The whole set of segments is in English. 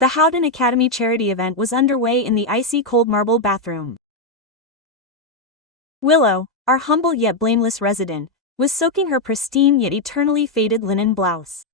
The Hawthorne Academy charity event was underway in the icy cold marble bathroom. Willow, our humble yet blameless resident, was soaking her pristine yet eternally faded linen blouse.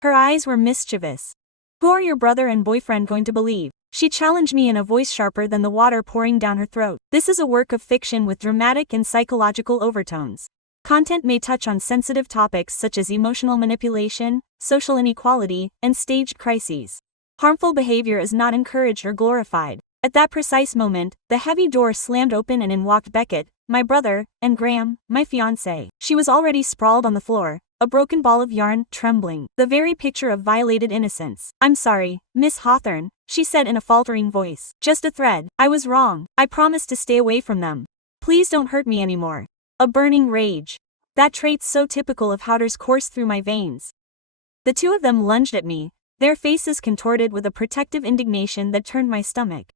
Her eyes were mischievous. "Who are your brother and boyfriend going to believe?" She challenged me in a voice sharper than the water pouring down her throat. This is a work of fiction with dramatic and psychological overtones. Content may touch on sensitive topics such as emotional manipulation, social inequality, and staged crises. Harmful behavior is not encouraged or glorified. At that precise moment, the heavy door slammed open and in walked Beckett, my brother, and Graham, my fiancé. She was already sprawled on the floor, a broken ball of yarn, trembling, the very picture of violated innocence. "I'm sorry, Miss Hawthorne," she said in a faltering voice. "Just a thread. I was wrong. I promised to stay away from them. Please don't hurt me anymore." A burning rage. That trait so typical of Hawthorne's coursed through my veins. The two of them lunged at me, their faces contorted with a protective indignation that turned my stomach.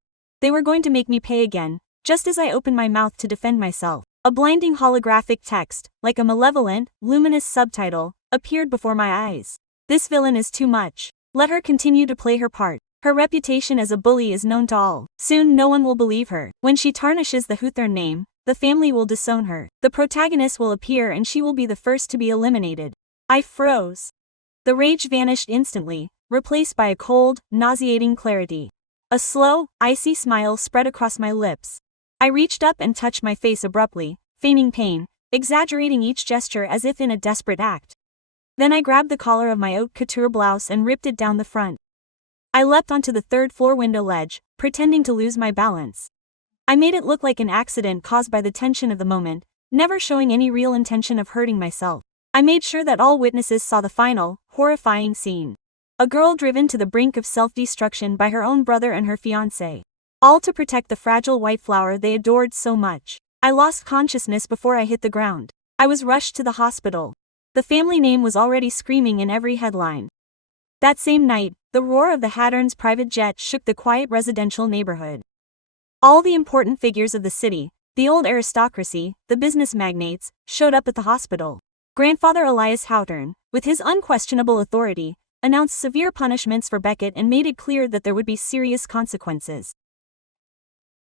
They were going to make me pay again, just as I opened my mouth to defend myself. A blinding holographic text, like a malevolent, luminous subtitle, appeared before my eyes. "This villain is too much. Let her continue to play her part. Her reputation as a bully is known to all. Soon no one will believe her. When she tarnishes the Hawthorne name, the family will disown her. The protagonist will appear and she will be the first to be eliminated." I froze. The rage vanished instantly, replaced by a cold, nauseating clarity. A slow, icy smile spread across my lips. I reached up and touched my face abruptly, feigning pain, exaggerating each gesture as if in a desperate act. Then I grabbed the collar of my haute couture blouse and ripped it down the front. I leapt onto the third-floor window ledge, pretending to lose my balance. I made it look like an accident caused by the tension of the moment, never showing any real intention of hurting myself. I made sure that all witnesses saw the final, horrifying scene. A girl driven to the brink of self-destruction by her own brother and her fiancé. All to protect the fragile white flower they adored so much. I lost consciousness before I hit the ground. I was rushed to the hospital. The family name was already screaming in every headline. That same night, the roar of the Hawthorne's private jet shook the quiet residential neighborhood. All the important figures of the city, the old aristocracy, the business magnates, showed up at the hospital. Grandfather Elias Hawthorne, with his unquestionable authority, announced severe punishments for Beckett and made it clear that there would be serious consequences.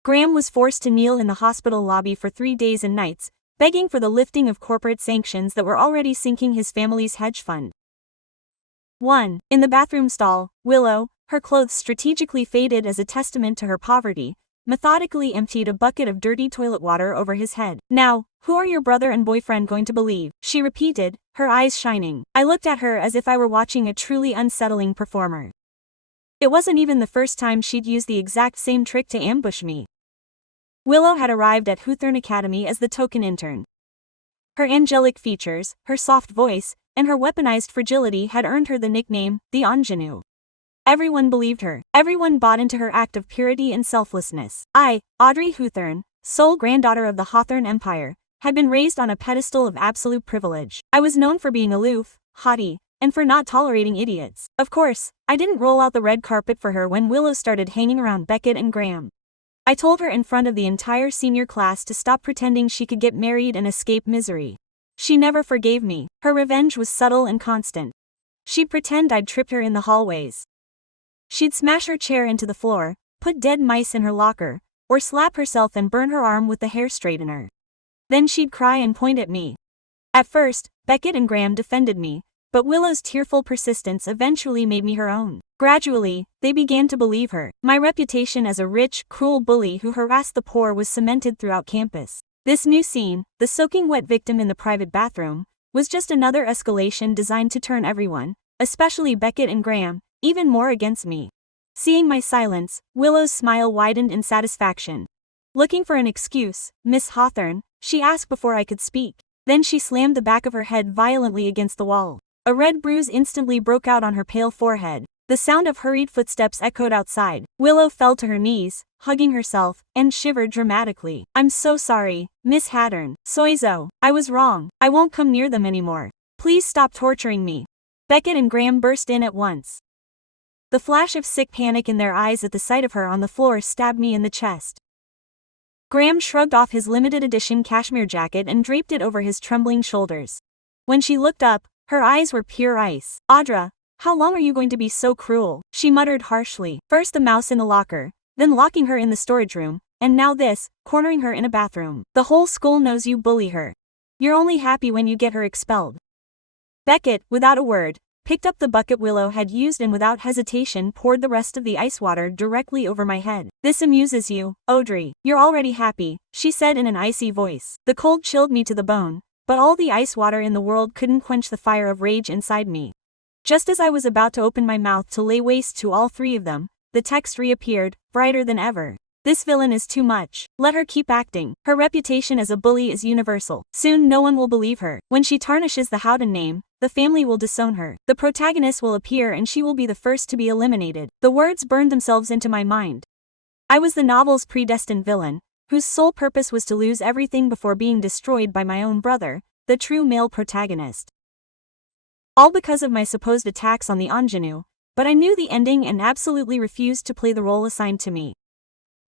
Graham was forced to kneel in the hospital lobby for 3 days and nights, begging for the lifting of corporate sanctions that were already sinking his family's hedge fund. 1. In the bathroom stall, Willow, her clothes strategically faded as a testament to her poverty, methodically emptied a bucket of dirty toilet water over his head. "Now, who are your brother and boyfriend going to believe?" she repeated, her eyes shining. I looked at her as if I were watching a truly unsettling performer. It wasn't even the first time she'd used the exact same trick to ambush me. Willow had arrived at Hawthorne Academy as the token intern. Her angelic features, her soft voice, and her weaponized fragility had earned her the nickname, the ingenue. Everyone believed her. Everyone bought into her act of purity and selflessness. I, Audrey Hawthorne, sole granddaughter of the Hawthorne Empire, had been raised on a pedestal of absolute privilege. I was known for being aloof, haughty, and for not tolerating idiots. Of course, I didn't roll out the red carpet for her when Willow started hanging around Beckett and Graham. I told her in front of the entire senior class to stop pretending she could get married and escape misery. She never forgave me. Her revenge was subtle and constant. She'd pretend I'd tripped her in the hallways. She'd smash her chair into the floor, put dead mice in her locker, or slap herself and burn her arm with the hair straightener. Then she'd cry and point at me. At first, Beckett and Graham defended me, but Willow's tearful persistence eventually made me her own. Gradually, they began to believe her. My reputation as a rich, cruel bully who harassed the poor was cemented throughout campus. This new scene, the soaking wet victim in the private bathroom, was just another escalation designed to turn everyone, especially Beckett and Graham, even more against me. Seeing my silence, Willow's smile widened in satisfaction. Looking for an excuse, "Miss Hawthorne," she asked before I could speak. Then she slammed the back of her head violently against the wall. A red bruise instantly broke out on her pale forehead. The sound of hurried footsteps echoed outside. Willow fell to her knees, hugging herself, and shivered dramatically. "I'm so sorry, Miss Hawthorne. Soizo. I was wrong. I won't come near them anymore. Please stop torturing me." Beckett and Graham burst in at once. The flash of sick panic in their eyes at the sight of her on the floor stabbed me in the chest. Graham shrugged off his limited edition cashmere jacket and draped it over his trembling shoulders. When she looked up, her eyes were pure ice. "Audra, How long are you going to be so cruel? She muttered harshly. First the mouse in the locker, then locking her in the storage room, and now this, cornering her in a bathroom. The whole school knows you bully her. You're only happy when you get her expelled. Beckett, without a word, picked up the bucket Willow had used and without hesitation poured the rest of the ice water directly over my head. This amuses you, Audrey. You're already happy, she said in an icy voice. The cold chilled me to the bone, but all the ice water in the world couldn't quench the fire of rage inside me. Just as I was about to open my mouth to lay waste to all three of them, the text reappeared, brighter than ever. This villain is too much. Let her keep acting. Her reputation as a bully is universal. Soon no one will believe her. When she tarnishes the Hawthorne name, the family will disown her. The protagonist will appear and she will be the first to be eliminated. The words burned themselves into my mind. I was the novel's predestined villain, whose sole purpose was to lose everything before being destroyed by my own brother, the true male protagonist. All because of my supposed attacks on the ingenue, but I knew the ending and absolutely refused to play the role assigned to me.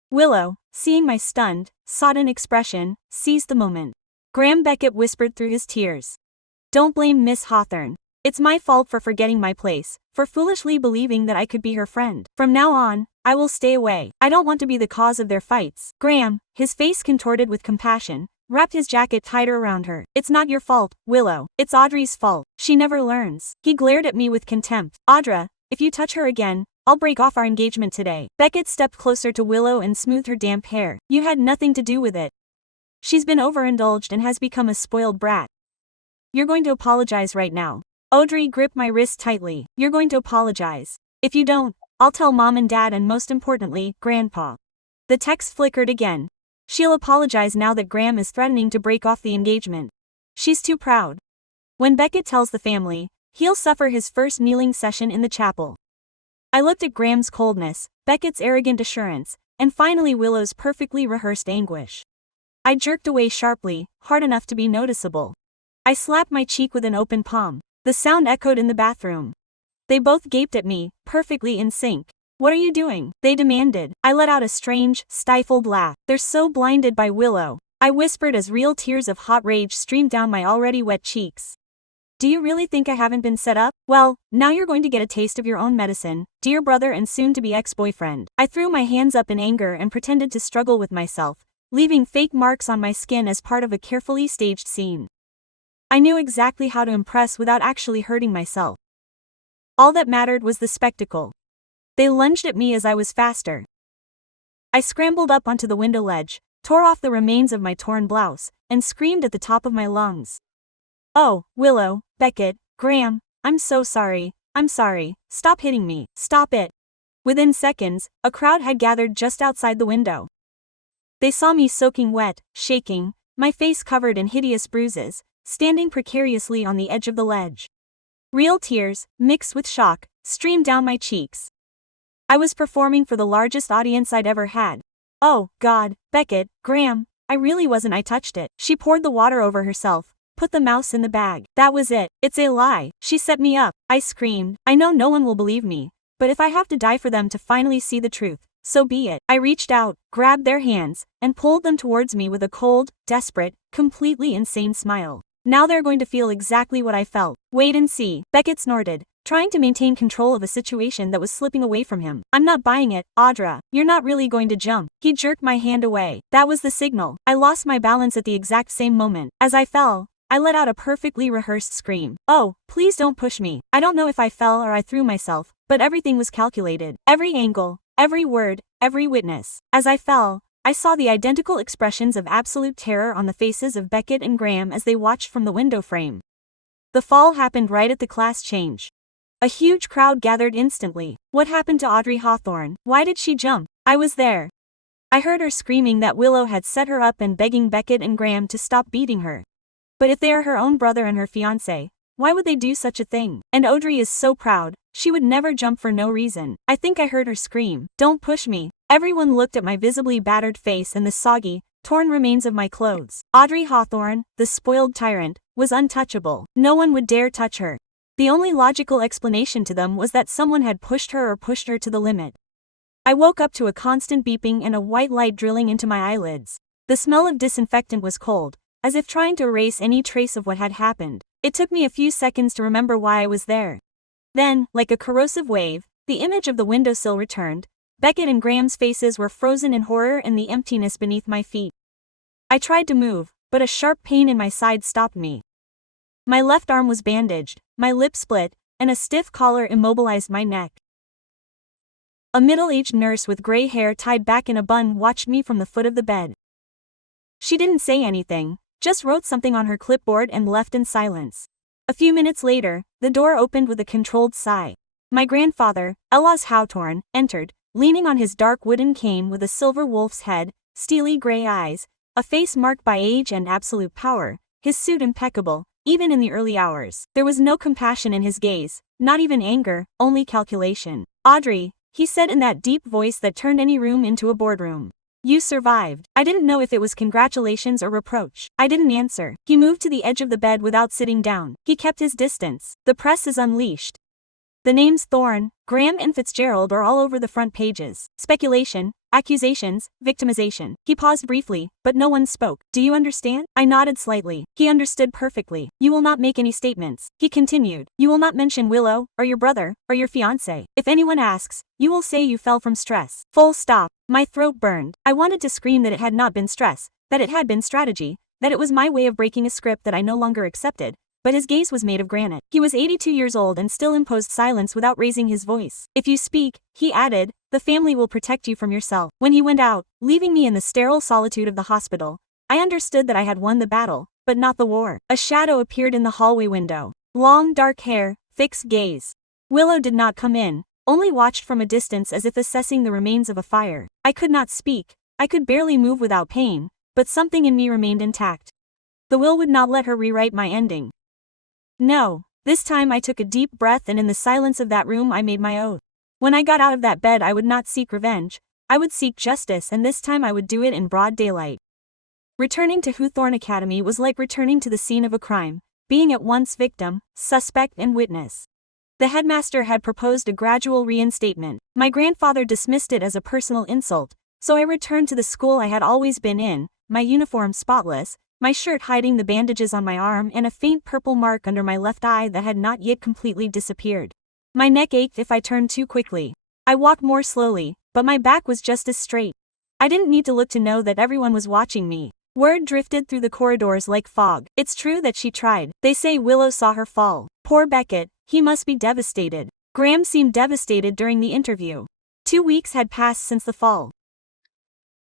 Willow, seeing my stunned, sodden expression, seized the moment. Graham Beckett whispered through his tears. Don't blame Miss Hawthorne. It's my fault for forgetting my place, for foolishly believing that I could be her friend. From now on, I will stay away. I don't want to be the cause of their fights. Graham, his face contorted with compassion, wrapped his jacket tighter around her. It's not your fault, Willow. It's Audrey's fault. She never learns. He glared at me with contempt. Audra, if you touch her again, I'll break off our engagement today. Beckett stepped closer to Willow and smoothed her damp hair. You had nothing to do with it. She's been overindulged and has become a spoiled brat. You're going to apologize right now. Audrey gripped my wrist tightly. You're going to apologize. If you don't, I'll tell Mom and Dad and most importantly, Grandpa. The text flickered again. She'll apologize now that Graham is threatening to break off the engagement. She's too proud. When Beckett tells the family, he'll suffer his first kneeling session in the chapel. I looked at Graham's coldness, Beckett's arrogant assurance, and finally Willow's perfectly rehearsed anguish. I jerked away sharply, hard enough to be noticeable. I slapped my cheek with an open palm. The sound echoed in the bathroom. They both gaped at me, perfectly in sync. What are you doing? They demanded. I let out a strange, stifled laugh. They're so blinded by Willow, I whispered as real tears of hot rage streamed down my already wet cheeks. Do you really think I haven't been set up? Well, now you're going to get a taste of your own medicine, dear brother and soon-to-be ex-boyfriend. I threw my hands up in anger and pretended to struggle with myself, leaving fake marks on my skin as part of a carefully staged scene. I knew exactly how to impress without actually hurting myself. All that mattered was the spectacle. They lunged at me as I was faster. I scrambled up onto the window ledge, tore off the remains of my torn blouse, and screamed at the top of my lungs. Oh, Willow, Beckett, Graham, I'm so sorry, I'm sorry, stop hitting me, stop it. Within seconds, a crowd had gathered just outside the window. They saw me soaking wet, shaking, my face covered in hideous bruises, standing precariously on the edge of the ledge. Real tears, mixed with shock, streamed down my cheeks. I was performing for the largest audience I'd ever had. Oh, God, Beckett, Graham, I really wasn't. I touched it. She poured the water over herself, put the mouse in the bag. That was it. It's a lie. She set me up. I screamed. I know no one will believe me, but if I have to die for them to finally see the truth, so be it. I reached out, grabbed their hands, and pulled them towards me with a cold, desperate, completely insane smile. Now they're going to feel exactly what I felt. Wait and see. Beckett snorted, trying to maintain control of a situation that was slipping away from him. I'm not buying it, Audra. You're not really going to jump. He jerked my hand away. That was the signal. I lost my balance at the exact same moment. As I fell, I let out a perfectly rehearsed scream. Oh, please don't push me. I don't know if I fell or I threw myself, but everything was calculated. Every angle, every word, every witness. As I fell, I saw the identical expressions of absolute terror on the faces of Beckett and Graham as they watched from the window frame. The fall happened right at the class change. A huge crowd gathered instantly. What happened to Audrey Hawthorne? Why did she jump? I was there. I heard her screaming that Willow had set her up and begging Beckett and Graham to stop beating her. But if they are her own brother and her fiancé, why would they do such a thing? And Audrey is so proud, she would never jump for no reason. I think I heard her scream, "Don't push me." Everyone looked at my visibly battered face and the soggy, torn remains of my clothes. Audrey Hawthorne, the spoiled tyrant, was untouchable. No one would dare touch her. The only logical explanation to them was that someone had pushed her to the limit. I woke up to a constant beeping and a white light drilling into my eyelids. The smell of disinfectant was cold, as if trying to erase any trace of what had happened. It took me a few seconds to remember why I was there. Then, like a corrosive wave, the image of the windowsill returned. Beckett and Graham's faces were frozen in horror and the emptiness beneath my feet. I tried to move, but a sharp pain in my side stopped me. My left arm was bandaged, my lip split, and a stiff collar immobilized my neck. A middle-aged nurse with gray hair tied back in a bun watched me from the foot of the bed. She didn't say anything, just wrote something on her clipboard and left in silence. A few minutes later, the door opened with a controlled sigh. My grandfather, Elias Hawthorne, entered, leaning on his dark wooden cane with a silver wolf's head, steely gray eyes, a face marked by age and absolute power, his suit impeccable, even in the early hours. There was no compassion in his gaze, not even anger, only calculation. "Audrey," he said in that deep voice that turned any room into a boardroom. "You survived." I didn't know if it was congratulations or reproach. I didn't answer. He moved to the edge of the bed without sitting down. He kept his distance. "The press is unleashed. The names Thorne, Graham and Fitzgerald are all over the front pages. Speculation, accusations, victimization." He paused briefly, but no one spoke. "Do you understand?" I nodded slightly. He understood perfectly. "You will not make any statements," he continued. "You will not mention Willow, or your brother, or your fiancé. If anyone asks, you will say you fell from stress. Full stop." My throat burned. I wanted to scream that it had not been stress, that it had been strategy, that it was my way of breaking a script that I no longer accepted. But his gaze was made of granite. He was 82 years old and still imposed silence without raising his voice. "If you speak," he added, "the family will protect you from yourself." When he went out, leaving me in the sterile solitude of the hospital, I understood that I had won the battle, but not the war. A shadow appeared in the hallway window. Long dark hair, fixed gaze. Willow did not come in, only watched from a distance as if assessing the remains of a fire. I could not speak, I could barely move without pain, but something in me remained intact. The will would not let her rewrite my ending. No, this time I took a deep breath and in the silence of that room I made my oath. When I got out of that bed I would not seek revenge, I would seek justice, and this time I would do it in broad daylight. Returning to Hawthorne Academy was like returning to the scene of a crime, being at once victim, suspect and witness. The headmaster had proposed a gradual reinstatement. My grandfather dismissed it as a personal insult, so I returned to the school I had always been in, my uniform spotless, my shirt hiding the bandages on my arm and a faint purple mark under my left eye that had not yet completely disappeared. My neck ached if I turned too quickly. I walked more slowly, but my back was just as straight. I didn't need to look to know that everyone was watching me. Word drifted through the corridors like fog. "It's true that she tried. They say Willow saw her fall. Poor Beckett, he must be devastated." Graham seemed devastated during the interview. 2 weeks had passed since the fall.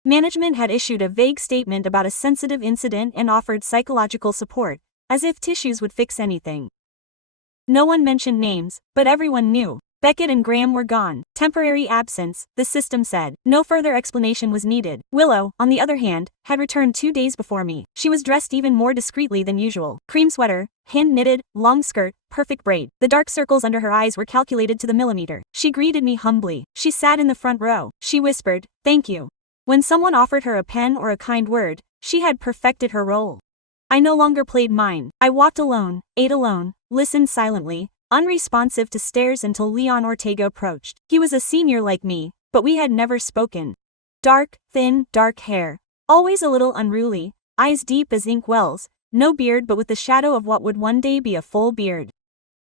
Management had issued a vague statement about a sensitive incident and offered psychological support, as if tissues would fix anything. No one mentioned names, but everyone knew. Beckett and Graham were gone. Temporary absence, the system said. No further explanation was needed. Willow, on the other hand, had returned 2 days before me. She was dressed even more discreetly than usual. Cream sweater, hand-knitted, long skirt, perfect braid. The dark circles under her eyes were calculated to the millimeter. She greeted me humbly. She sat in the front row. She whispered, "Thank you." When someone offered her a pen or a kind word, she had perfected her role. I no longer played mine. I walked alone, ate alone, listened silently, unresponsive to stares until Leon Ortega approached. He was a senior like me, but we had never spoken. Dark, thin, dark hair, always a little unruly, eyes deep as ink wells, no beard but with the shadow of what would one day be a full beard.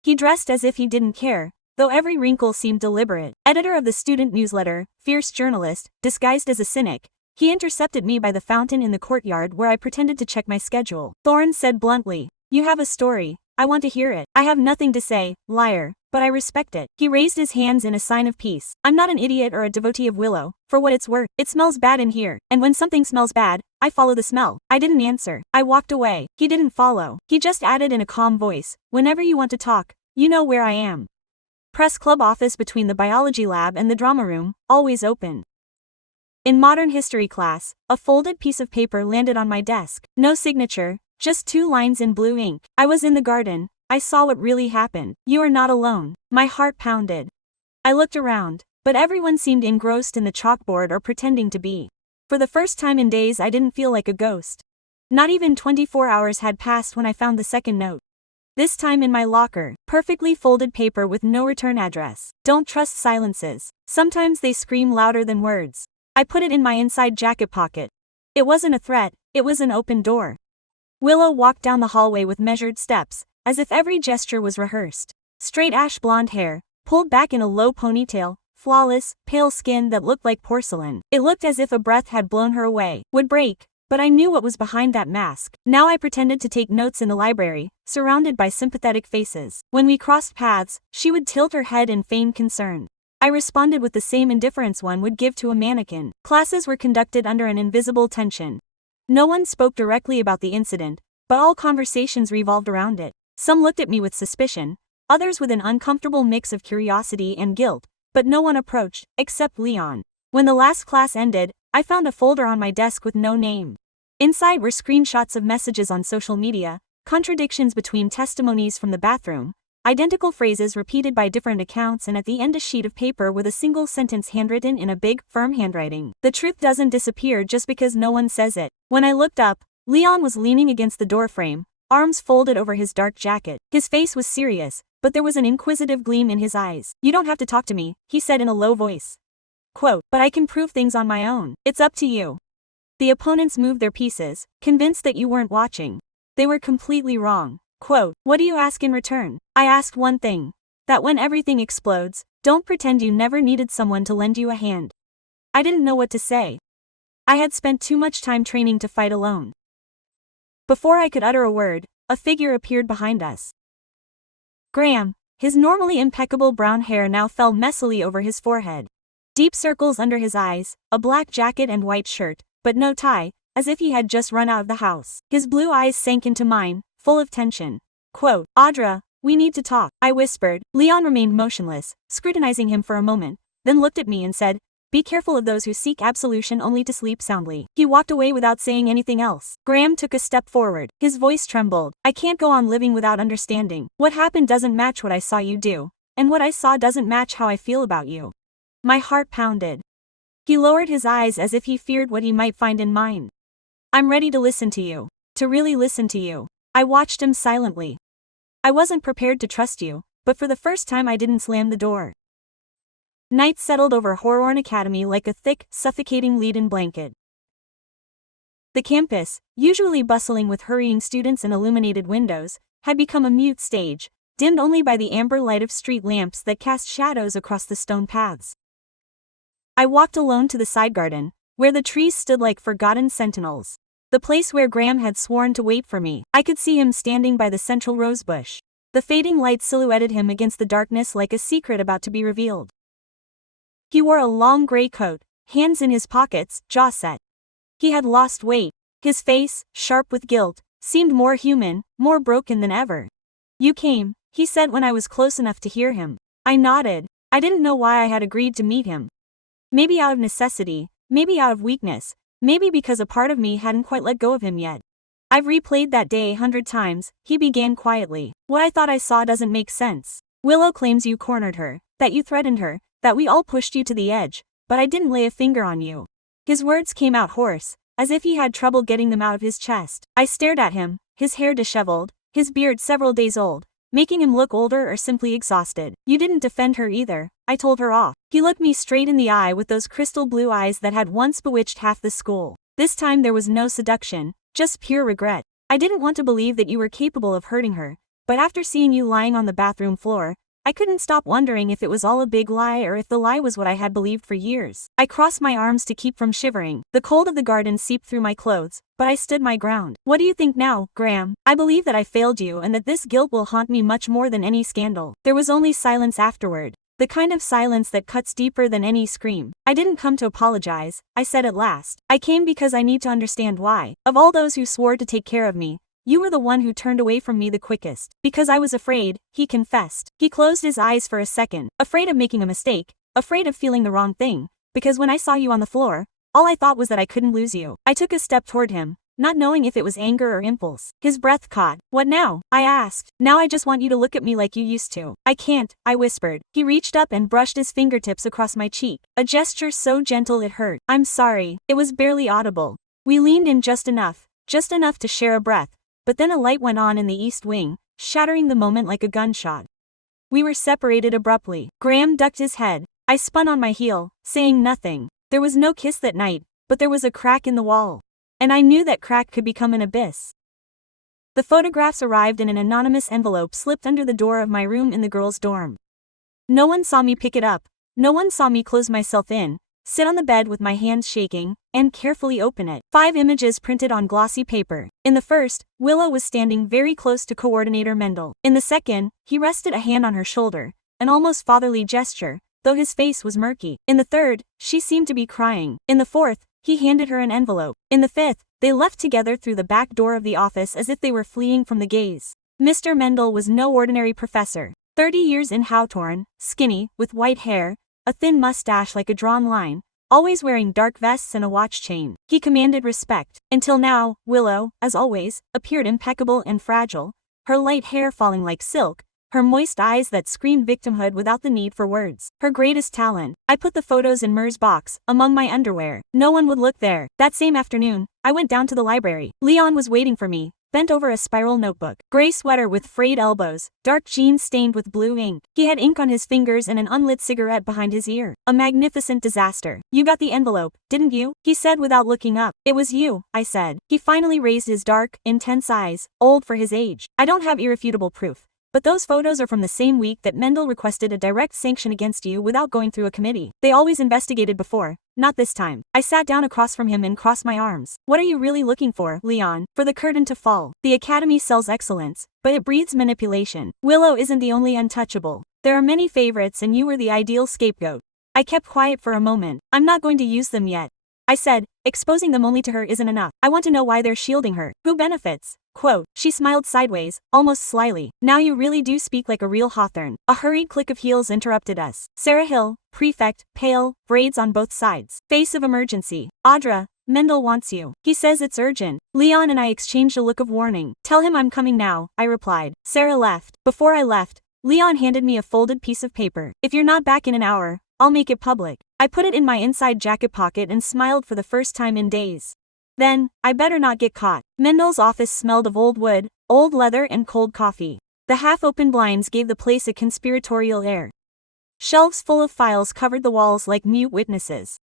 He dressed as if he didn't care, though every wrinkle seemed deliberate. Editor of the student newsletter, fierce journalist, disguised as a cynic, he intercepted me by the fountain in the courtyard where I pretended to check my schedule. Thorne said bluntly, "You have a story. I want to hear it." "I have nothing to say, liar, but I respect it." He raised his hands in a sign of peace. "I'm not an idiot or a devotee of Willow, for what it's worth. It smells bad in here, and when something smells bad, I follow the smell." I didn't answer. I walked away. He didn't follow. He just added in a calm voice, "Whenever you want to talk, you know where I am. Press club office between the biology lab and the drama room, always open." In modern history class, a folded piece of paper landed on my desk. No signature, just 2 lines in blue ink. I was in the garden. I saw what really happened. "You are not alone." My heart pounded. I looked around, but everyone seemed engrossed in the chalkboard or pretending to be. For the first time in days I didn't feel like a ghost. Not even 24 hours had passed when I found the second note. This time in my locker, perfectly folded paper with no return address. "Don't trust silences. Sometimes they scream louder than words." I put it in my inside jacket pocket. It wasn't a threat, it was an open door. Willow walked down the hallway with measured steps, as if every gesture was rehearsed. Straight ash blonde hair, pulled back in a low ponytail, flawless, pale skin that looked like porcelain. It looked as if a breath had blown her away, would break. But I knew what was behind that mask. Now I pretended to take notes in the library, surrounded by sympathetic faces. When we crossed paths, she would tilt her head in feigned concern. I responded with the same indifference one would give to a mannequin. Classes were conducted under an invisible tension. No one spoke directly about the incident, but all conversations revolved around it. Some looked at me with suspicion, others with an uncomfortable mix of curiosity and guilt, but no one approached, except Leon. When the last class ended, I found a folder on my desk with no name. Inside were screenshots of messages on social media, contradictions between testimonies from the bathroom, identical phrases repeated by different accounts, and at the end a sheet of paper with a single sentence handwritten in a big, firm handwriting. The truth doesn't disappear just because no one says it. When I looked up, Leon was leaning against the doorframe, arms folded over his dark jacket. His face was serious, but there was an inquisitive gleam in his eyes. "You don't have to talk to me," he said in a low voice. Quote, "But I can prove things on my own. It's up to you." The opponents moved their pieces, convinced that you weren't watching. They were completely wrong. Quote, "What do you ask in return?" I asked one thing. That when everything explodes, don't pretend you never needed someone to lend you a hand. I didn't know what to say. I had spent too much time training to fight alone. Before I could utter a word, a figure appeared behind us. Graham. His normally impeccable brown hair now fell messily over his forehead. Deep circles under his eyes, a black jacket and white shirt, but no tie, as if he had just run out of the house. His blue eyes sank into mine, full of tension. Quote, "Audra, we need to talk," I whispered. Leon remained motionless, scrutinizing him for a moment, then looked at me and said, "Be careful of those who seek absolution only to sleep soundly." He walked away without saying anything else. Graham took a step forward. His voice trembled. "I can't go on living without understanding. What happened doesn't match what I saw you do, and what I saw doesn't match how I feel about you." My heart pounded. He lowered his eyes as if he feared what he might find in mine. "I'm ready to listen to you. To really listen to you." I watched him silently. I wasn't prepared to trust you, but for the first time I didn't slam the door. Night settled over Hawthorne Academy like a thick, suffocating leaden blanket. The campus, usually bustling with hurrying students and illuminated windows, had become a mute stage, dimmed only by the amber light of street lamps that cast shadows across the stone paths. I walked alone to the side garden, where the trees stood like forgotten sentinels. The place where Graham had sworn to wait for me. I could see him standing by the central rosebush. The fading light silhouetted him against the darkness like a secret about to be revealed. He wore a long gray coat, hands in his pockets, jaw set. He had lost weight. His face, sharp with guilt, seemed more human, more broken than ever. "You came," he said when I was close enough to hear him. I nodded. I didn't know why I had agreed to meet him. Maybe out of necessity, maybe out of weakness, maybe because a part of me hadn't quite let go of him yet. "I've replayed that day 100 times, he began quietly. "What I thought I saw doesn't make sense. Willow claims you cornered her, that you threatened her, that we all pushed you to the edge, but I didn't lay a finger on you." His words came out hoarse, as if he had trouble getting them out of his chest. I stared at him, his hair disheveled, his beard several days old, making him look older or simply exhausted. "You didn't defend her either," I told her off. He looked me straight in the eye with those crystal blue eyes that had once bewitched half the school. This time there was no seduction, just pure regret. "I didn't want to believe that you were capable of hurting her, but after seeing you lying on the bathroom floor, I couldn't stop wondering if it was all a big lie or if the lie was what I had believed for years." I crossed my arms to keep from shivering. The cold of the garden seeped through my clothes, but I stood my ground. "What do you think now, Graham? I believe that I failed you and that this guilt will haunt me much more than any scandal." There was only silence afterward. The kind of silence that cuts deeper than any scream. "I didn't come to apologize," I said at last. "I came because I need to understand why. Of all those who swore to take care of me, you were the one who turned away from me the quickest." "Because I was afraid," he confessed. He closed his eyes for a second. "Afraid of making a mistake, afraid of feeling the wrong thing, because when I saw you on the floor, all I thought was that I couldn't lose you." I took a step toward him, not knowing if it was anger or impulse. His breath caught. "What now?" I asked. "Now I just want you to look at me like you used to." "I can't," I whispered. He reached up and brushed his fingertips across my cheek, a gesture so gentle it hurt. "I'm sorry." It was barely audible. We leaned in just enough to share a breath, but then a light went on in the east wing, shattering the moment like a gunshot. We were separated abruptly. Graham ducked his head. I spun on my heel, saying nothing. There was no kiss that night, but there was a crack in the wall. And I knew that crack could become an abyss. The photographs arrived in an anonymous envelope slipped under the door of my room in the girls' dorm. No one saw me pick it up. No one saw me close myself in, sit on the bed with my hands shaking, and carefully open it. 5 images printed on glossy paper. In the first, Willow was standing very close to coordinator Mendel. In the second, he rested a hand on her shoulder, an almost fatherly gesture, though his face was murky. In the third, she seemed to be crying. In the fourth, he handed her an envelope. In the fifth, they left together through the back door of the office as if they were fleeing from the gaze. Mr. Mendel was no ordinary professor. 30 years in Hawthorne, skinny, with white hair, a thin mustache like a drawn line, always wearing dark vests and a watch chain. He commanded respect. Until now, Willow, as always, appeared impeccable and fragile, her light hair falling like silk, her moist eyes that screamed victimhood without the need for words. Her greatest talent. I put the photos in Mer's box, among my underwear. No one would look there. That same afternoon, I went down to the library. Leon was waiting for me, bent over a spiral notebook. Gray sweater with frayed elbows, dark jeans stained with blue ink. He had ink on his fingers and an unlit cigarette behind his ear. A magnificent disaster. You got the envelope, didn't you? He said without looking up. It was you, I said. He finally raised his dark, intense eyes, old for his age. I don't have irrefutable proof, but those photos are from the same week that Mendel requested a direct sanction against you without going through a committee. They always investigated before. Not this time. I sat down across from him and crossed my arms. What are you really looking for, Leon? For the curtain to fall. The Academy sells excellence, but it breeds manipulation. Willow isn't the only untouchable. There are many favorites and you were the ideal scapegoat. I kept quiet for a moment. I'm not going to use them yet, I said. Exposing them only to her isn't enough. I want to know why they're shielding her. Who benefits? Quote. She smiled sideways, almost slyly. Now you really do speak like a real Hawthorne. A hurried click of heels interrupted us. Sarah Hill, prefect, pale, braids on both sides. Face of emergency. Audra, Mendel wants you. He says it's urgent. Leon and I exchanged a look of warning. Tell him I'm coming now, I replied. Sarah left. Before I left, Leon handed me a folded piece of paper. If you're not back in an hour, I'll make it public. I put it in my inside jacket pocket and smiled for the first time in days. Then, I better not get caught. Mendel's office smelled of old wood, old leather and cold coffee. The half-open blinds gave the place a conspiratorial air. Shelves full of files covered the walls like mute witnesses.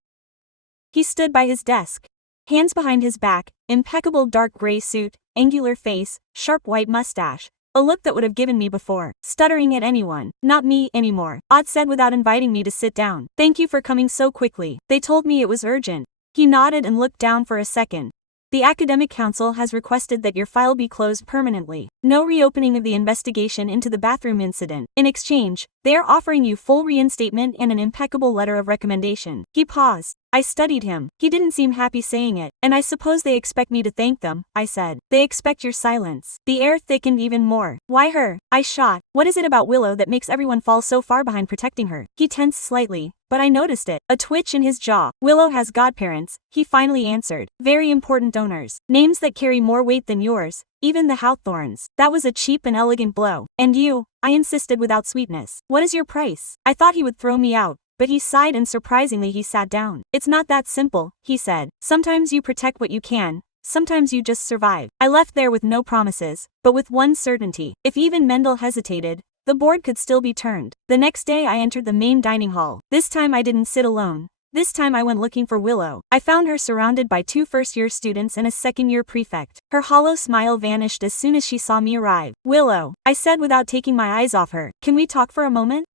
He stood by his desk, hands behind his back, impeccable dark gray suit, angular face, sharp white mustache, a look that would have given me before, stuttering at anyone. Not me anymore. Odd said without inviting me to sit down. Thank you for coming so quickly. They told me it was urgent. He nodded and looked down for a second. The Academic Council has requested that your file be closed permanently. No reopening of the investigation into the bathroom incident. In exchange, they are offering you full reinstatement and an impeccable letter of recommendation. He paused. I studied him. He didn't seem happy saying it. And I suppose they expect me to thank them, I said. They expect your silence. The air thickened even more. Why her? I shot. What is it about Willow that makes everyone fall so far behind protecting her? He tensed slightly, but I noticed it. A twitch in his jaw. Willow has godparents, he finally answered. Very important donors. Names that carry more weight than yours. Even the Hawthornes. That was a cheap and elegant blow. And you? I insisted without sweetness. What is your price? I thought he would throw me out, but he sighed and surprisingly he sat down. It's not that simple, he said. Sometimes you protect what you can, sometimes you just survive. I left there with no promises, but with one certainty. If even Mendel hesitated, the board could still be turned. The next day I entered the main dining hall. This time I didn't sit alone. This time I went looking for Willow. I found her surrounded by 2 first-year students and a second-year prefect. Her hollow smile vanished as soon as she saw me arrive. Willow, I said without taking my eyes off her, can we talk for a moment?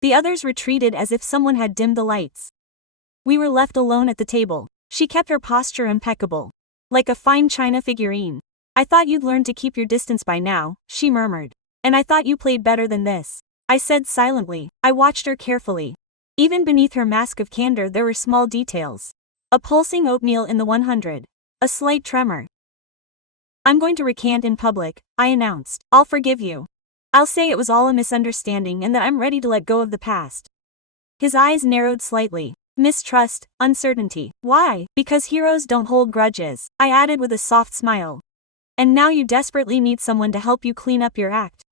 The others retreated as if someone had dimmed the lights. We were left alone at the table. She kept her posture impeccable, like a fine china figurine. I thought you'd learned to keep your distance by now, she murmured. And I thought you played better than this, I said silently. I watched her carefully. Even beneath her mask of candor there were small details. A pulsing oatmeal in the 100. A slight tremor. I'm going to recant in public, I announced. I'll forgive you. I'll say it was all a misunderstanding and that I'm ready to let go of the past. His eyes narrowed slightly. Mistrust, uncertainty. Why? Because heroes don't hold grudges, I added with a soft smile. And now you desperately need someone to help you clean up your act.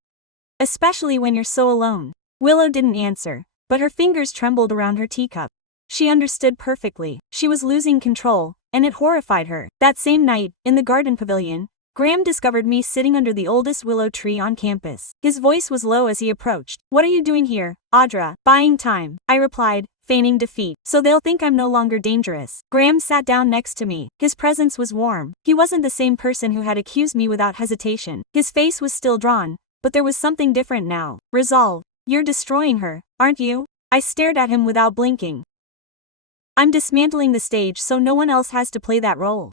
Especially when you're so alone. Willow didn't answer, but her fingers trembled around her teacup. She understood perfectly. She was losing control, and it horrified her. That same night, in the garden pavilion, Graham discovered me sitting under the oldest willow tree on campus. His voice was low as he approached. What are you doing here, Audra? Buying time, I replied, feigning defeat, so they'll think I'm no longer dangerous. Graham sat down next to me. His presence was warm. He wasn't the same person who had accused me without hesitation. His face was still drawn, but there was something different now. Resolve. You're destroying her, aren't you? I stared at him without blinking. I'm dismantling the stage so no one else has to play that role.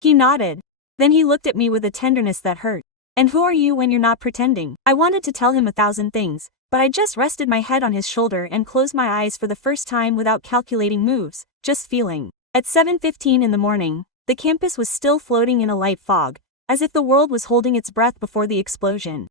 He nodded. Then he looked at me with a tenderness that hurt. And who are you when you're not pretending? I wanted to tell him 1,000 things, but I just rested my head on his shoulder and closed my eyes for the first time without calculating moves, just feeling. At 7:15 in the morning, the campus was still floating in a light fog, as if the world was holding its breath before the explosion.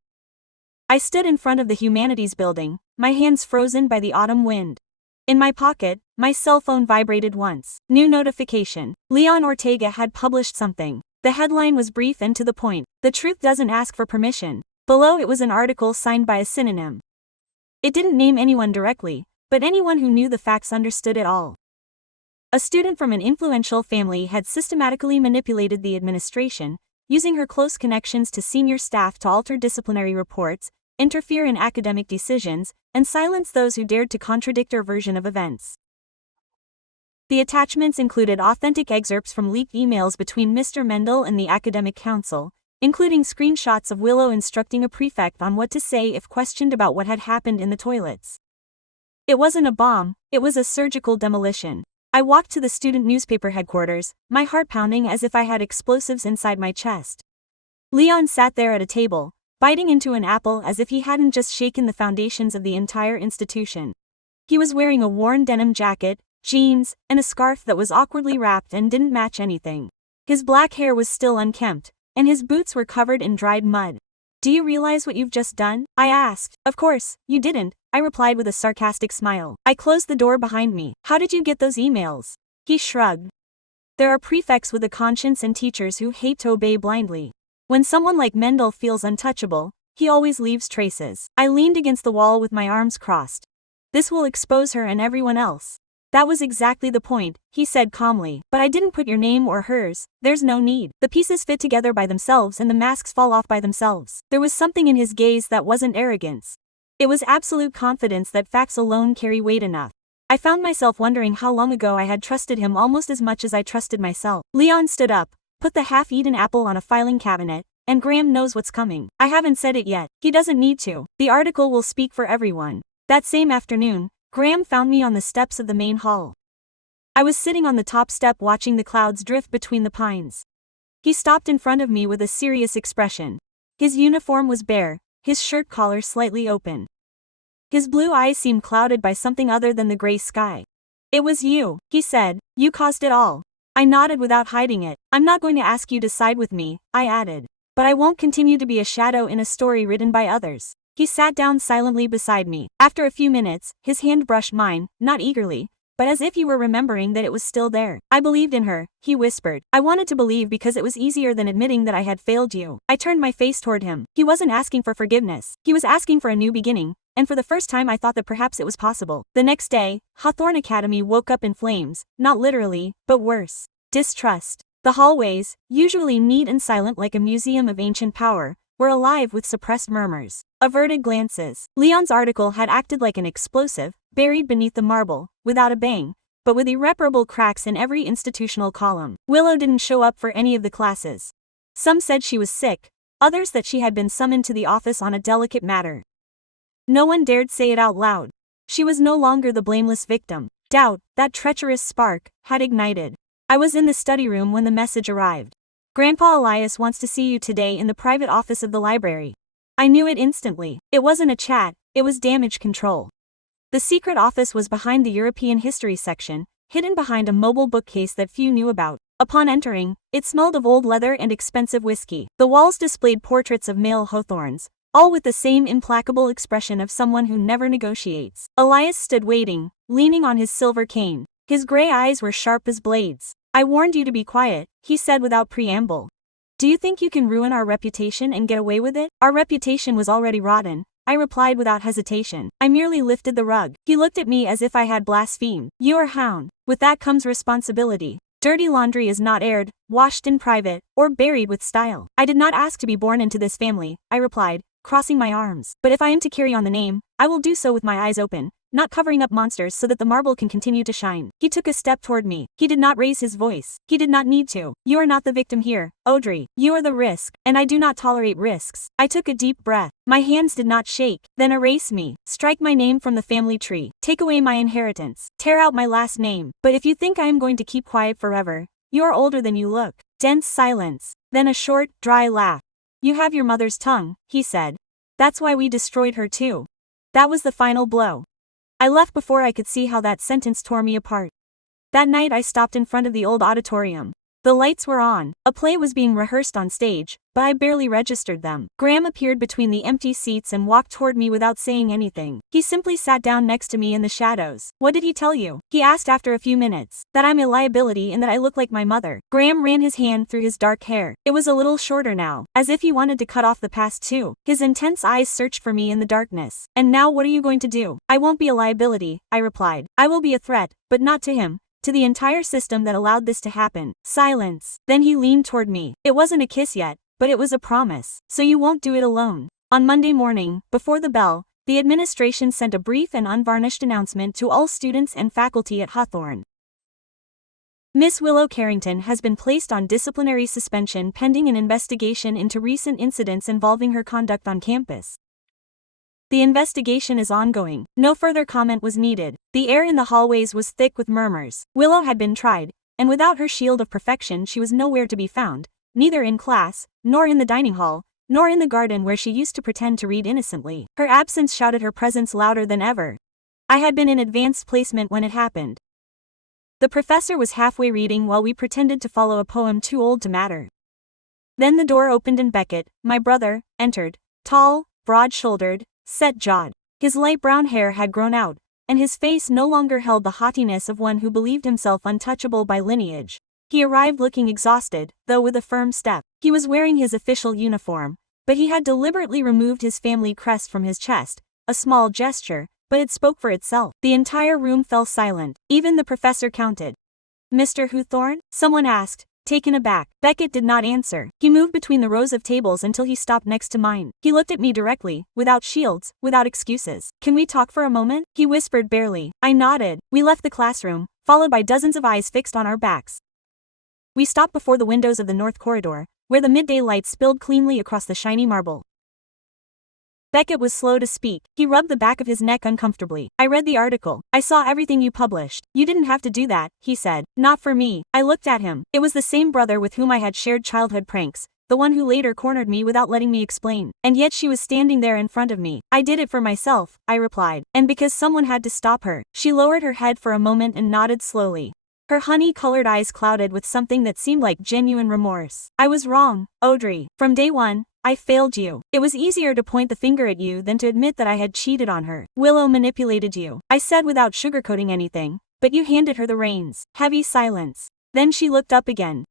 I stood in front of the humanities building, my hands frozen by the autumn wind. In my pocket, my cell phone vibrated once. New notification. Leon Ortega had published something. The headline was brief and to the point. The truth doesn't ask for permission. Below it was an article signed by a synonym. It didn't name anyone directly, but anyone who knew the facts understood it all. A student from an influential family had systematically manipulated the administration, using her close connections to senior staff to alter disciplinary reports, interfere in academic decisions, and silence those who dared to contradict her version of events. The attachments included authentic excerpts from leaked emails between Mr. Mendel and the academic council, including screenshots of Willow instructing a prefect on what to say if questioned about what had happened in the toilets. It wasn't a bomb, it was a surgical demolition. I walked to the student newspaper headquarters, my heart pounding as if I had explosives inside my chest. Leon sat there at a table, biting into an apple as if he hadn't just shaken the foundations of the entire institution. He was wearing a worn denim jacket, jeans, and a scarf that was awkwardly wrapped and didn't match anything. His black hair was still unkempt, and his boots were covered in dried mud. "Do you realize what you've just done?" I asked. "Of course, you didn't," I replied with a sarcastic smile. I closed the door behind me. "How did you get those emails?" He shrugged. "There are prefects with a conscience and teachers who hate to obey blindly. When someone like Mendel feels untouchable, he always leaves traces." I leaned against the wall with my arms crossed. "This will expose her and everyone else." "That was exactly the point," he said calmly. "But I didn't put your name or hers, there's no need. The pieces fit together by themselves and the masks fall off by themselves." There was something in his gaze that wasn't arrogance. It was absolute confidence that facts alone carry weight enough. I found myself wondering how long ago I had trusted him almost as much as I trusted myself. Leon stood up, put the half-eaten apple on a filing cabinet, and Graham knows what's coming. I haven't said it yet. He doesn't need to. The article will speak for everyone. That same afternoon, Graham found me on the steps of the main hall. I was sitting on the top step watching the clouds drift between the pines. He stopped in front of me with a serious expression. His uniform was bare, his shirt collar slightly open. His blue eyes seemed clouded by something other than the gray sky. "It was you," he said. "You caused it all." I nodded without hiding it. "I'm not going to ask you to side with me," I added. "But I won't continue to be a shadow in a story written by others." He sat down silently beside me. After a few minutes, his hand brushed mine, not eagerly, but as if he were remembering that it was still there. "I believed in her," he whispered. "I wanted to believe because it was easier than admitting that I had failed you." I turned my face toward him. He wasn't asking for forgiveness. He was asking for a new beginning, and for the first time I thought that perhaps it was possible. The next day, Hawthorne Academy woke up in flames, not literally, but worse. Distrust. The hallways, usually neat and silent like a museum of ancient power, were alive with suppressed murmurs, averted glances. Leon's article had acted like an explosive, buried beneath the marble, without a bang, but with irreparable cracks in every institutional column. Willow didn't show up for any of the classes. Some said she was sick, others that she had been summoned to the office on a delicate matter. No one dared say it out loud. She was no longer the blameless victim. Doubt, that treacherous spark, had ignited. I was in the study room when the message arrived. "Grandpa Elias wants to see you today in the private office of the library." I knew it instantly. It wasn't a chat, it was damage control. The secret office was behind the European history section, hidden behind a mobile bookcase that few knew about. Upon entering, it smelled of old leather and expensive whiskey. The walls displayed portraits of male Hawthornes, all with the same implacable expression of someone who never negotiates. Elias stood waiting, leaning on his silver cane. His gray eyes were sharp as blades. "I warned you to be quiet," he said without preamble. "Do you think you can ruin our reputation and get away with it?" "Our reputation was already rotten," I replied without hesitation. "I merely lifted the rug." He looked at me as if I had blasphemed. "You are hound. With that comes responsibility. Dirty laundry is not aired, washed in private, or buried with style." "I did not ask to be born into this family," I replied, crossing my arms. "But if I am to carry on the name, I will do so with my eyes open, not covering up monsters so that the marble can continue to shine. He took a step toward me. He did not raise his voice. He did not need to. You are not the victim here, Audrey. You are the risk, and I do not tolerate risks. I took a deep breath. My hands did not shake. Then erase me. Strike my name from the family tree. Take away my inheritance. Tear out my last name. But if you think I am going to keep quiet forever, you are older than you look. Dense silence. Then a short, dry laugh. You have your mother's tongue, he said. That's why we destroyed her too. That was the final blow. I left before I could see how that sentence tore me apart. That night I stopped in front of the old auditorium. The lights were on. A play was being rehearsed on stage, but I barely registered them. Graham appeared between the empty seats and walked toward me without saying anything. He simply sat down next to me in the shadows. What did he tell you? He asked after a few minutes. That I'm a liability and that I look like my mother. Graham ran his hand through his dark hair. It was a little shorter now, as if he wanted to cut off the past too. His intense eyes searched for me in the darkness. And now what are you going to do? I won't be a liability, I replied. I will be a threat, but not to him. To the entire system that allowed this to happen. Silence. Then he leaned toward me. It wasn't a kiss yet, but it was a promise. So you won't do it alone. On Monday morning, before the bell, the administration sent a brief and unvarnished announcement to all students and faculty at Hawthorne. Miss Willow Carrington has been placed on disciplinary suspension pending an investigation into recent incidents involving her conduct on campus. The investigation is ongoing. No further comment was needed. The air in the hallways was thick with murmurs. Willow had been tried, and without her shield of perfection she was nowhere to be found, neither in class, nor in the dining hall, nor in the garden where she used to pretend to read innocently. Her absence shouted her presence louder than ever. I had been in advanced placement when it happened. The professor was halfway reading while we pretended to follow a poem too old to matter. Then the door opened and Beckett, my brother, entered, tall, broad-shouldered, set-jawed. His light brown hair had grown out, and his face no longer held the haughtiness of one who believed himself untouchable by lineage. He arrived looking exhausted, though with a firm step. He was wearing his official uniform, but he had deliberately removed his family crest from his chest, a small gesture, but it spoke for itself. The entire room fell silent. Even the professor counted. Mr. Hawthorne? Someone asked, taken aback. Beckett did not answer. He moved between the rows of tables until he stopped next to mine. He looked at me directly, without shields, without excuses. Can we talk for a moment? He whispered barely. I nodded. We left the classroom, followed by dozens of eyes fixed on our backs. We stopped before the windows of the north corridor, where the midday light spilled cleanly across the shiny marble. Beckett was slow to speak. He rubbed the back of his neck uncomfortably. I read the article. I saw everything you published. You didn't have to do that, he said. Not for me. I looked at him. It was the same brother with whom I had shared childhood pranks, the one who later cornered me without letting me explain. And yet she was standing there in front of me. I did it for myself, I replied. And because someone had to stop her. She lowered her head for a moment and nodded slowly. Her honey-colored eyes clouded with something that seemed like genuine remorse. I was wrong, Audrey. From day one, I failed you. It was easier to point the finger at you than to admit that I had cheated on her. Willow manipulated you, I said without sugarcoating anything, but you handed her the reins. Heavy silence. Then she looked up again.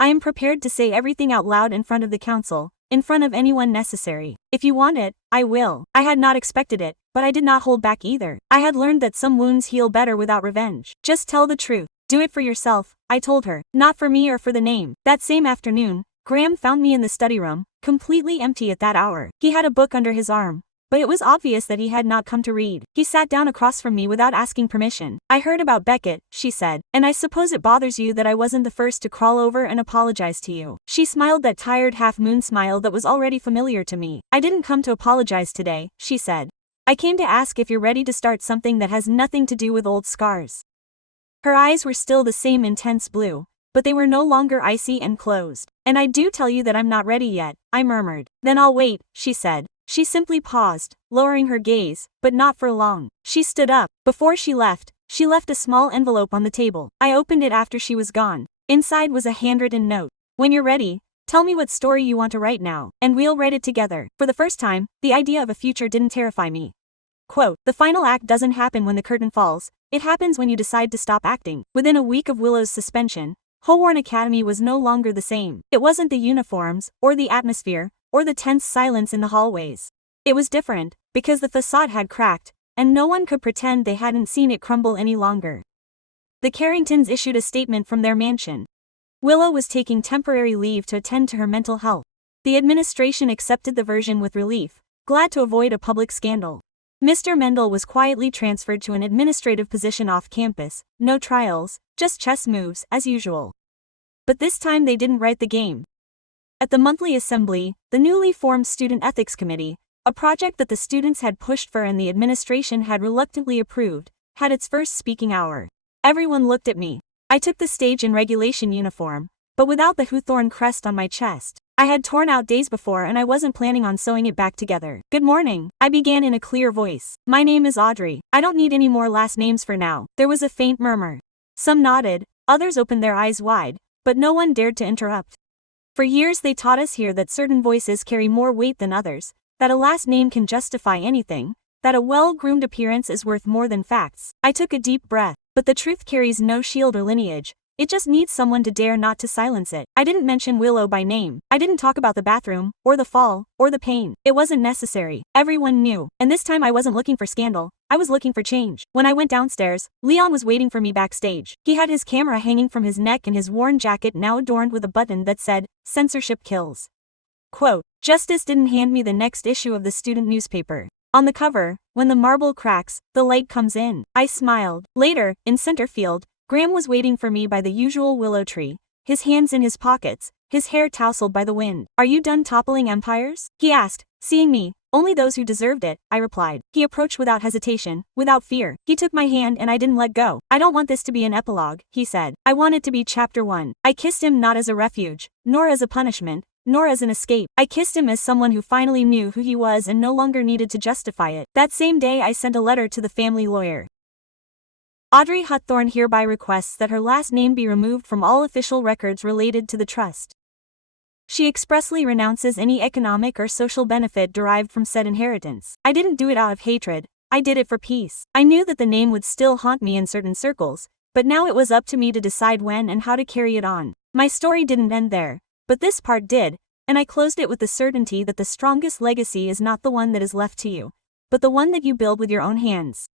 I am prepared to say everything out loud in front of the council, in front of anyone necessary. If you want it, I will. I had not expected it, but I did not hold back either. I had learned that some wounds heal better without revenge. Just tell the truth. Do it for yourself, I told her. Not for me or for the name. That same afternoon, Graham found me in the study room, completely empty at that hour. He had a book under his arm, but it was obvious that he had not come to read. He sat down across from me without asking permission. I heard about Beckett, she said, and I suppose it bothers you that I wasn't the first to crawl over and apologize to you. She smiled that tired half-moon smile that was already familiar to me. I didn't come to apologize today, she said. I came to ask if you're ready to start something that has nothing to do with old scars. Her eyes were still the same intense blue, but they were no longer icy and closed. And I do tell you that I'm not ready yet, I murmured. Then I'll wait, she said. She simply paused, lowering her gaze, but not for long. She stood up. Before she left a small envelope on the table. I opened it after she was gone. Inside was a handwritten note. When you're ready, tell me what story you want to write now, and we'll write it together. For the first time, the idea of a future didn't terrify me. Quote, the final act doesn't happen when the curtain falls, it happens when you decide to stop acting. Within a week of Willow's suspension, Hawthorne Academy was no longer the same. It wasn't the uniforms, or the atmosphere, or the tense silence in the hallways. It was different, because the facade had cracked, and no one could pretend they hadn't seen it crumble any longer. The Carringtons issued a statement from their mansion. Willow was taking temporary leave to attend to her mental health. The administration accepted the version with relief, glad to avoid a public scandal. Mr. Mendel was quietly transferred to an administrative position off campus, no trials, just chess moves, as usual. But this time they didn't write the game. At the monthly assembly, the newly formed Student Ethics Committee, a project that the students had pushed for and the administration had reluctantly approved, had its first speaking hour. Everyone looked at me. I took the stage in regulation uniform, but without the Hawthorne crest on my chest. I had torn out days before and I wasn't planning on sewing it back together. Good morning, I began in a clear voice. My name is Audrey. I don't need any more last names for now. There was a faint murmur. Some nodded, others opened their eyes wide, but no one dared to interrupt. For years they taught us here that certain voices carry more weight than others, that a last name can justify anything, that a well-groomed appearance is worth more than facts. I took a deep breath, but the truth carries no shield or lineage. It just needs someone to dare not to silence it. I didn't mention Willow by name. I didn't talk about the bathroom, or the fall, or the pain. It wasn't necessary. Everyone knew. And this time I wasn't looking for scandal. I was looking for change. When I went downstairs, Leon was waiting for me backstage. He had his camera hanging from his neck and his worn jacket now adorned with a button that said, "Censorship kills." Quote, Justice didn't hand me the next issue of the student newspaper. On the cover, when the marble cracks, the light comes in. I smiled. Later, in center field, Graham was waiting for me by the usual willow tree, his hands in his pockets, his hair tousled by the wind. "Are you done toppling empires?" he asked, seeing me. "Only those who deserved it," I replied. He approached without hesitation, without fear. He took my hand and I didn't let go. "I don't want this to be an epilogue," he said. "I want it to be chapter 1. I kissed him not as a refuge, nor as a punishment, nor as an escape. I kissed him as someone who finally knew who he was and no longer needed to justify it. That same day I sent a letter to the family lawyer. Audrey Hawthorne hereby requests that her last name be removed from all official records related to the trust. She expressly renounces any economic or social benefit derived from said inheritance. I didn't do it out of hatred, I did it for peace. I knew that the name would still haunt me in certain circles, but now it was up to me to decide when and how to carry it on. My story didn't end there, but this part did, and I closed it with the certainty that the strongest legacy is not the one that is left to you, but the one that you build with your own hands.